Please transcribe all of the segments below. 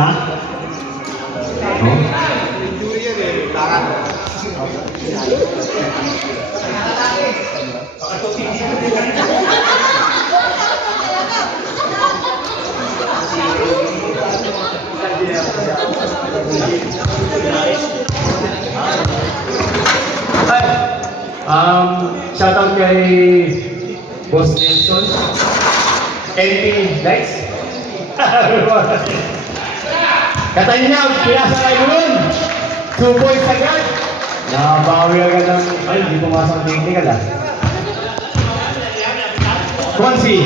Ha? Oh? Shoutout kay Boss Nelson. NP Lights. Katanyag, pinasakay mo nun. 2 points agad. Nakabawi agad ng... Ay, hindi pumasok ang technical ah. Swansea.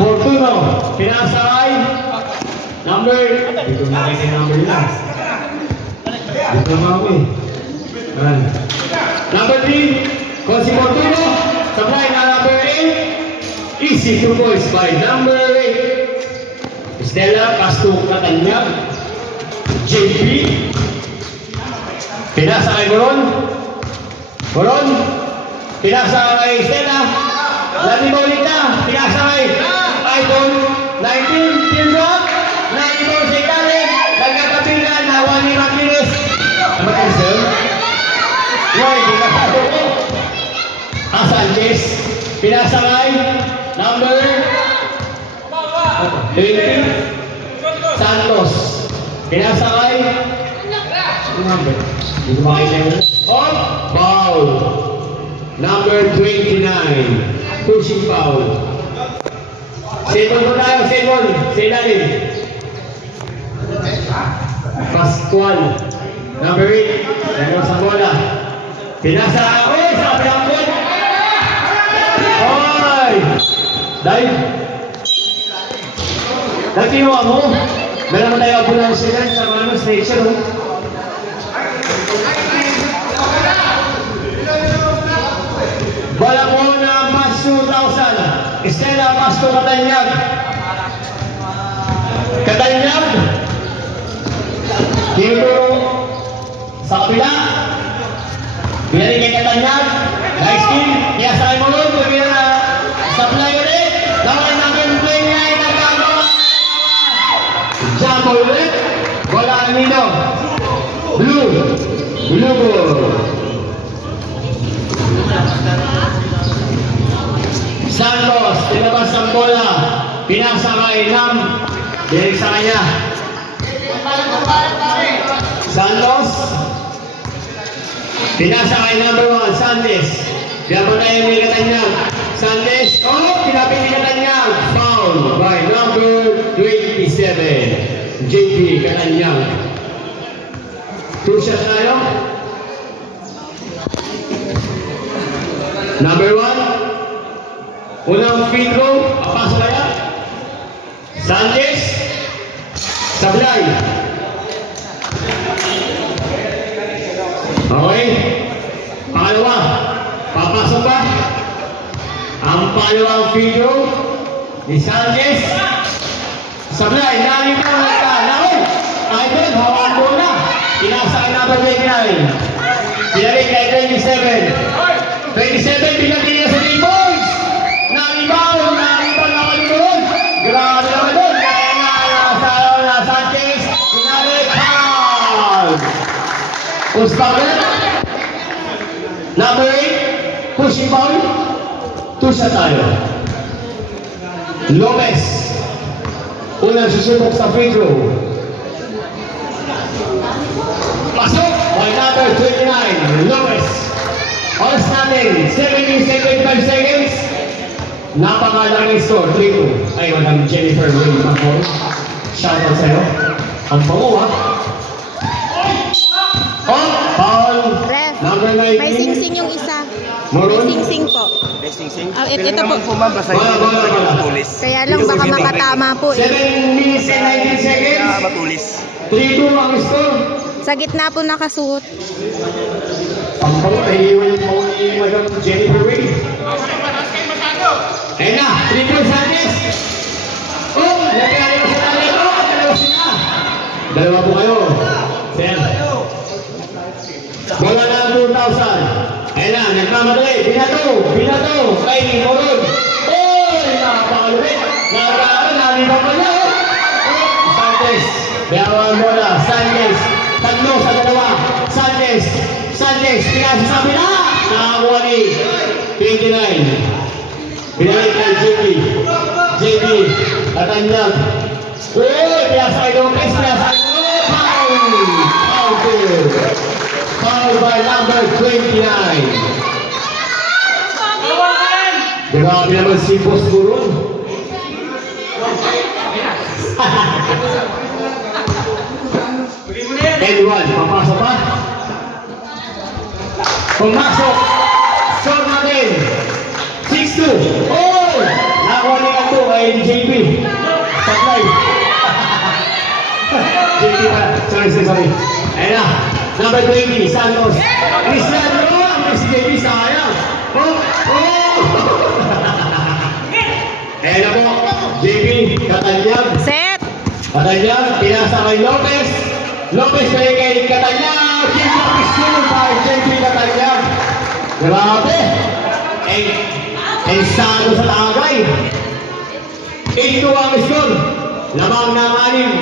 Fortuno, pinasakay. Number... Dito makita yung number nila. Dito mami. Number 3, Consi Fortuno. Supply na number 8. Easy 2 points by number 8. Stella Castro Katanyag. JP. Pinasa kay Boron. Boron. Pinasa kay Stella. Lati Maulita. Pinasa kay Icon. 19. Teardrop. 94 si Karen. Nagkakapilan na Wani Martinez. Namatay Roy, pinasa ko. Sanchez. Pinasa kay number 20. Santos. Pinasa kay number. Hindi ko makita yun. Oh, foul. Number 29. Pushing foul. Settle po tayo, settle. Sa ilalim. Pascual. Number 8. Nagawin sa bola. Pinasa ako sa pinakot. Oy! Dahil kinuha mo. Meron mo tayo ambulance sila sa mga station. Bola mo na Mas 2000. Stella Pasto Katanyag. Katanyag. Tinuturo sa kapila. Pinali kay Katanyag. Nice kill. Kaya sa kayo mo nun. Pagkira na supply ulit. Lawan natin play niya. Nagkagawa. Jump ulit. Bola ang nino. Blue. Blue ball. Santos. Tinabas ang bola. Pinasa kay Nam. Dinig sa kanya. Santos. Pinasa kay number 1, Sandes. Diyan po tayo may Katanyag. Sandes. Oh, pinapin ni Katanyag. Foul by number 27. JP Katanyag. 2 shot tayo. Number 1. Unang free throw. Papasok kaya. Sandes. Sablay. Okay. Pangalawa. Papasok ba? Ang pangalawang video ni Sanchez. Sablay. Lalim na ang ita. Lalim. Idol. Hawak mo na. Pinasakay na ba 29? Pinalik kay 27. 27. Pinalik niya sa D-Boys. Nalibaw. Nalibaw na kalimulon. Grabe naman doon. Kaya na Sanchez. Pinalik. Foul. Ustagan. Number 8, pushing foul. 2 shot tayo. Lopez. Unang susubok sa free throw. Pasok by number 29, Lopez. Oras natin, 17.75 seconds. Napakalaking score, 3-2. Ay, walang Jennifer Wayne Macor. Shoutout sa'yo. Ang pango, ha? Oh, foul. Ref, Number 19. may sing-sing yung isa. Moron. May sing-sing po. Sing-sing. Ito po. Bola. Matulis. Kaya lang baka makatama po 7 eh. minutes and 19 seconds. Matulis. 3-2 ang score. Sa gitna po nakasuot. Pampang nahiwan yung phone ni Madam Jennifer Wayne. Ayun na, 3 points Sanchez. Oh, nagkakali mo sa tali. Oh, dalawa sila. Dalawa po kayo. Sir. Bola na 2,000. Ayun na, nagmamadali. Binato. Kay Moron. Oh, napakalupit. Nagkakali, nalibang pa niya. Pinasa sa kabila. Nakakuha ni 29. Binalik kay JB. Katanyag. Uy, pinasa kay Lopez. Pinasa kay Lopez. Foul. Foul by number 29. Grabe naman si Boss Gurun. N1, papasok pa. Pumasok. Score natin. 6-2. Oh! Nakakuha ni Kanto kay JP. Supply. JP pa. Sorry. Ayan na. Number 20, Santos. Cristiano. Ang si JP sayang. Oh! Ayan na po. JP, Katanyag. Set. Katanyag, pinasa kay Lopez. Lopez kay Katanyag. Kim Lopez yun by JP Katanyag. Grabe. Sano sa tagay. 8-2 ang score. Lamang ng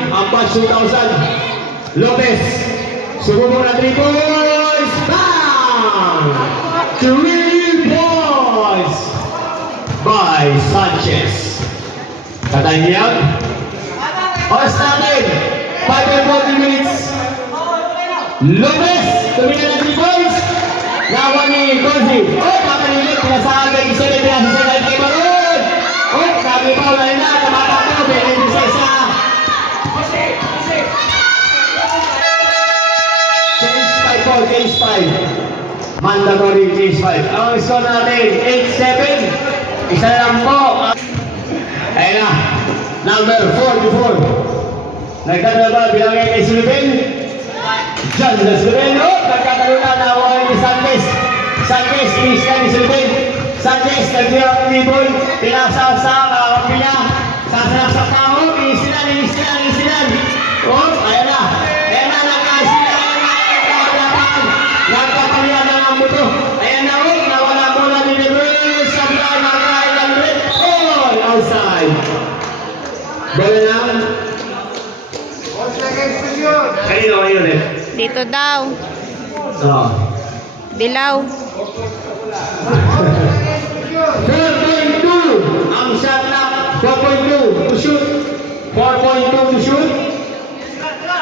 6 ang batch 2000. Lopez. Sumubok na 3 points. Bang! 3 points by Sanchez. Katanyag. Oras natin. 5 minutes. Lopez. Tumingin na 3 points. Nawa ni Cozy. Oh, kapalilit. Pinasahan kay Giselle. Pinasahan kay Baron. Oh, sabi pa. Wala na. Tumatakbo. Pwede sa isa. Change 5. Mandatory change 5. Ang score natin, 8-7. Isa lang po. Ayun na. Number 44. Nagtanda ba bilangin kay Sullivan? John Sullivan. Oh, nagkatalunan na away ni Sanchez. Sanchez, inis ka ni Sullivan. Sanchez, nag-dirap ni Boy. Pinasa sa kakapin niya. Sasalaksak na ako. Inisilan. Oh, ayun na. Ayun na, nagkapalihan na ang buto. Ayan na, oh, nawala bola ni Lebron. Sabla ng kailang red. Oh, outside. Bola naman. Kanino ulit? Dito daw. Oo. Dilaw. 4.2. Ang shot na 4.2 to shoot. 4.2 to shoot.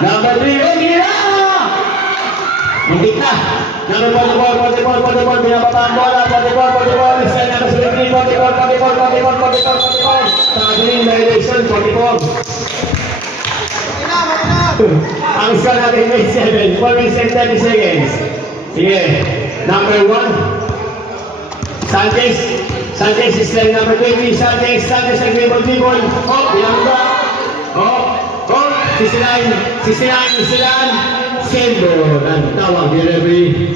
Number 3. Oh, gila! Muntik na. Number 44. Binabataan bola. 44. Isa na sa 44. Sabi ng direction, 44. Ang score natin may 7. 4 minutes and 30 seconds. Sige. Number 1. Sanchez is line number 20. Sanchez nag-dribble. Oh, binangga. Oh, sisilain. Sendo. Ang tawag ni referee.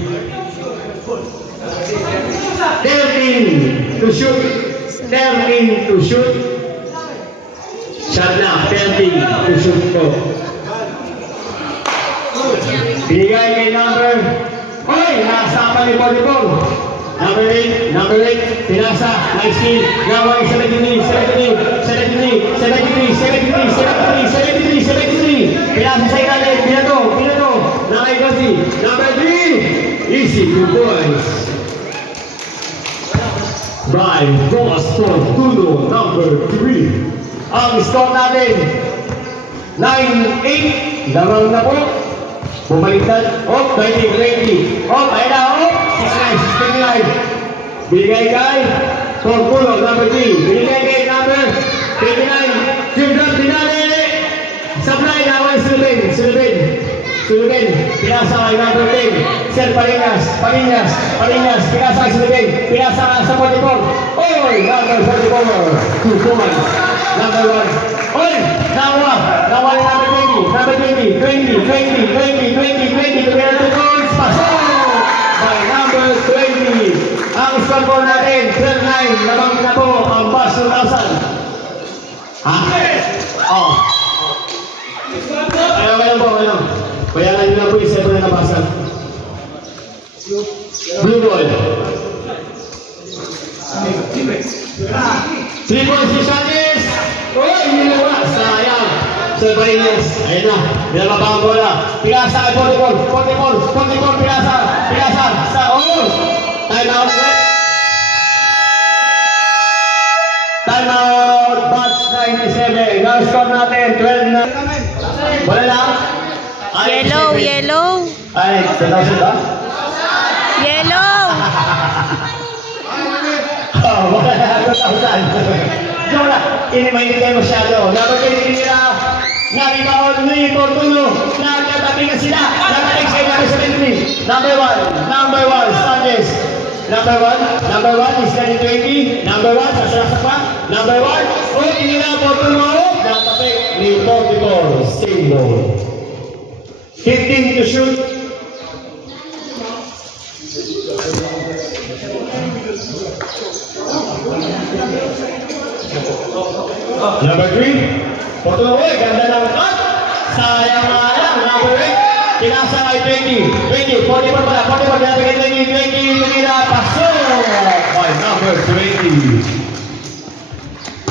13 to shoot. Shot na. 13 to shoot po. Binigay kay number. Oy, nasa pa ni Volleyball. Number 8, pinasa, nice steal, gawang 73, pinasa sa ilalim, pinato, nakay-kasi, number 3, easy, 2 points. By Boston Tudo, number 3. Ang score natin, 9-8, lamang na po. Bumaliktad, 20-20. Ayun na, 6-9. Binigay kay Portulo, number 3. Binigay kay number 29. Gilbert Binale. Supply na away Sullivan. Pinasa kay number 10. Sir Palinas. Pinasa kay Sullivan. Pinasa ka sa 44. Oy, number 44. 2 points. Number 1. Oy, nawa ni number 20. 20. Tumira 2 points. Pasok! By number 20. Ang score po natin, 12-9. Lamang na po ang Bash 2000. Ha? Oo. Ayun po. Kaya nga nyo na po isa po na nabasa. Blue ball. 3 points si Sanchez. Uy, nilawa. Sayang. Pastor Marinas. Ayun na. Binababa ang bola. Pilasa ay 44. Pilasa. Sa Ous. Time out. Time out. Batch 97. Now score natin. 12 na. Wala lang. Ay, Yellow. Ay, 2,000 ba? Yellow. Oh, wala na 2,000. Joke lang. Mainit kayo masyado. Dapat kayo tinira. Naribaon ni Fortuno. Nagkatabi ka sila. Nagkatabi kayo namin sa Bentley. Number one, Sanchez. Number one is Gani 20. Number one, sasasak pa. Number one, tinira Fortuno. Nagkatabi ni Fortuno. Same ball. 15 to shoot. Number 3, Fortuno, ganda ng cut. Sayang nga lang. Number 8, kinasa ay 20, 44 pala, 44, nabigay 20, tumira, paso. By number 20.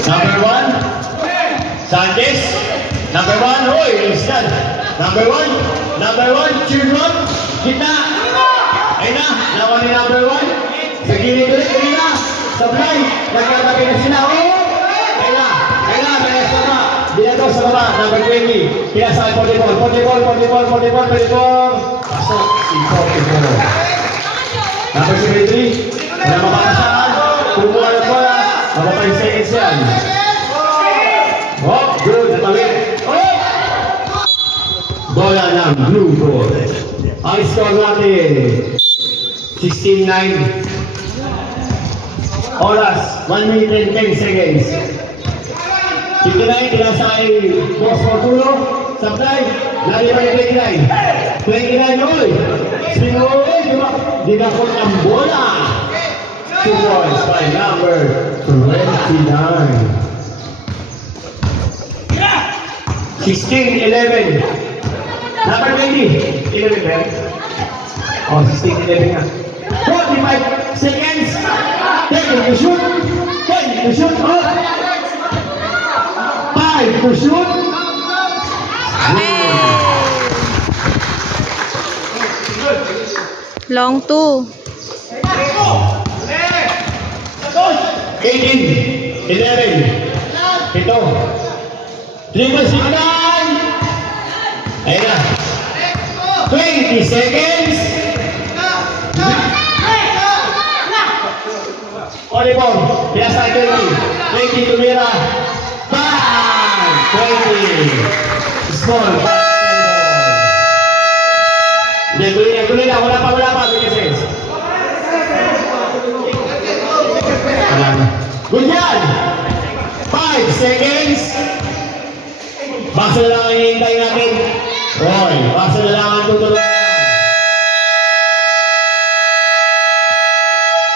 Number 1, Sanchez. Number 1, it's done. Number 1, children, kita. Ayun na, nakuha ni number 1. Sa gilid ulit, kanina. Supply, nagkatabi na sila. Ayun na, may sama. Binato sa baba, number 20. Kaya sa 44. Pasok, si 44. Number 73, wala mapakasaan. Kumuha ng bola, mababa yung seconds yan. Oh, good, natawid. Bola ng blue ball. Ang score natin, 16-9. Oras, 1 minute and 10 seconds. 59, tinasa ay Boss Fortuno. Supply, naliman yung 29. 29, oy! Swing oy! Di ba po ang bola? 2 points by number 29. 16-11. Number 20. 11 ba? Oh, 16-11 nga. 45 seconds. 10 to shoot. 10 to shoot. Oh. 5 to shoot. Long 2. 18. 11. 7. 3 signal. Ayun na. 20 seconds. Volleyball. Pinasa 20. 20 tumira. Bang! 20. Small basketball. Hindi, tuloy na. Wala pa. Bilises. Good yan. 5 seconds. Basta na lang ang hinihintay natin. Roy, basta na lang ang tutuloy.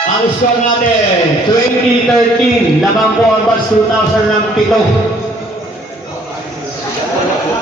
Ang score natin, 2013, lamang po ang bus 2007.